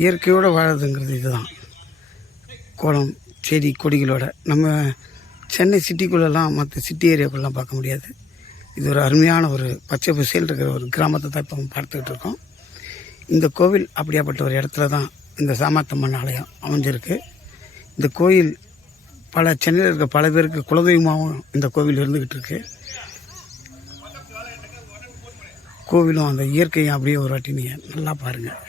இயற்கையோடு வாழறதுங்கிறது இதுதான். குளம் செடி கொடிகளோட. நம்ம சென்னை சிட்டிக்குள்ளெல்லாம் மற்ற சிட்டி ஏரியாக்குள்ளெலாம் பார்க்க முடியாது. இது ஒரு அருமையான ஒரு பச்சை பசேல் இருக்கிற ஒரு கிராமத்தை தான் இப்போ பார்த்துக்கிட்டு இருக்கோம். இந்த கோவில் அப்படியாப்பட்ட ஒரு இடத்துல தான் இந்த சாமாத்தம்மன் ஆலயம் அமைஞ்சிருக்கு. இந்த கோயில் பல சென்னையில் இருக்க பல பேருக்கு குலதெய்வமாகவும் இந்த கோவில் இருந்துக்கிட்டு இருக்கு. கோவிலும் அந்த இயற்கையும் அப்படியே ஒரு வாட்டி நீங்கள் நல்லா பாருங்கள்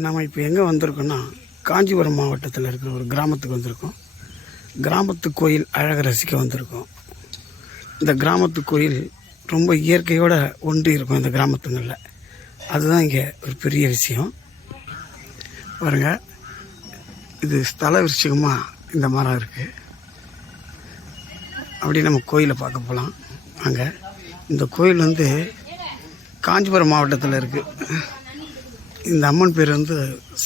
நம்ம இப்போ எங்கே வந்திருக்கோன்னா காஞ்சிபுரம் மாவட்டத்தில் இருக்கிற ஒரு கிராமத்துக்கு வந்திருக்கோம். கிராமத்து கோயில் அழகை ரசிக்க வந்திருக்கோம். இந்த கிராமத்து கோயில் ரொம்ப இயற்கையோடு ஒன்றி இருக்கும் இந்த கிராமத்துங்களில். அதுதான் இங்கே ஒரு பெரிய விஷயம். பாருங்க இது ஸ்தல விருட்சிகமாக இந்த மரம் இருக்குது அப்படியே நம்ம கோயிலை பார்க்க போகலாம் அங்கே இந்த கோயில் வந்து காஞ்சிபுரம் மாவட்டத்தில் இருக்குது இந்த அம்மன் பேர் வந்து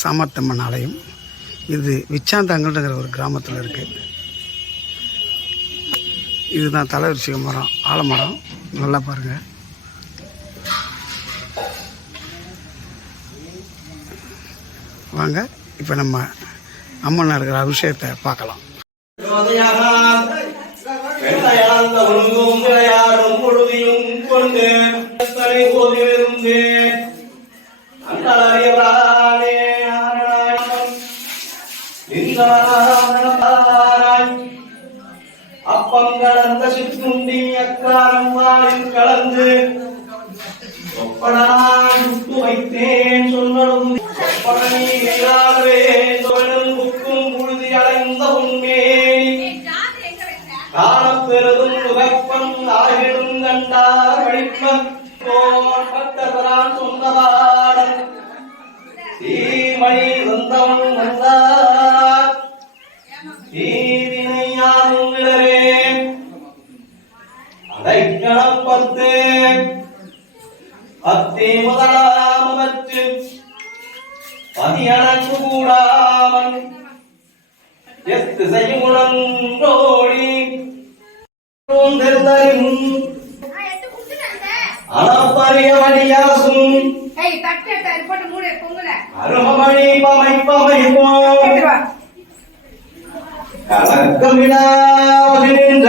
சாமர்த்தம்மன் ஆலயம். இது விச்சாந்தாங்கல்ங்கிற ஒரு கிராமத்தில் இருக்குது இதுதான் தலைவரிசிக மரம் ஆலமரம். நல்லா பாருங்கள் வாங்க இப்போ நம்ம அம்மன் இருக்கிற அபிஷேகத்தை பார்க்கலாம். கொண்டு அப்பம் கலந்த சிற்றுண்டி அக்காரம் வாரில் கலந்து ஒப்பனாய் சுட்டு வைத்தேன் சொன்னதும் ஒப்பனை நீராடவே தொழில் புக்கும் புழுதி அடைந்த உண்மேனி ஆகிடும் கண்டார் அடைக்கணம் பத்து அத்தே முதலாமற்று பதியணக்கு கூடாமல் எத்து செய்யும் உணர்ந்தோடி திருந்தரின் அளப்பரிய வடியாசும் ஏய் தட்டு எடுத்து போட்டு மூடு பொங்கல அருமமணி எடுத்து வா. கலக்கமிடாவது நின்ற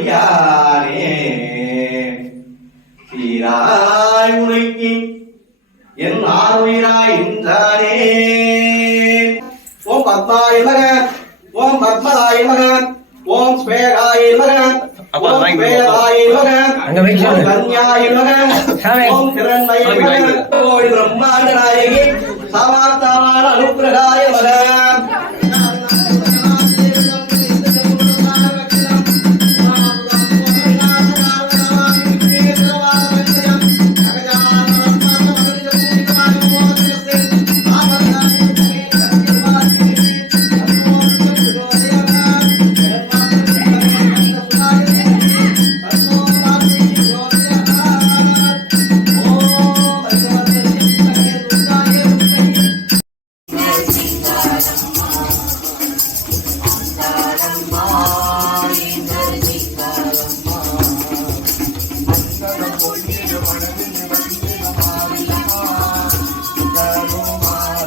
ஒளியானே சீராய் உரைக்கி என் ஆறுயிராய் நின்றானே ஓம் பத்மாய மக ஓம் பத்மதாய மக ஓம் ஸ்வேகாய மக ஓம் ஸ்வேதாய மக ஓம் கன்யாய மக ஓம் கிரண்மய மக ஓம் பிரம்மாண்ட நாயகி சமாத்தாமான அனுப்பிரகாய மக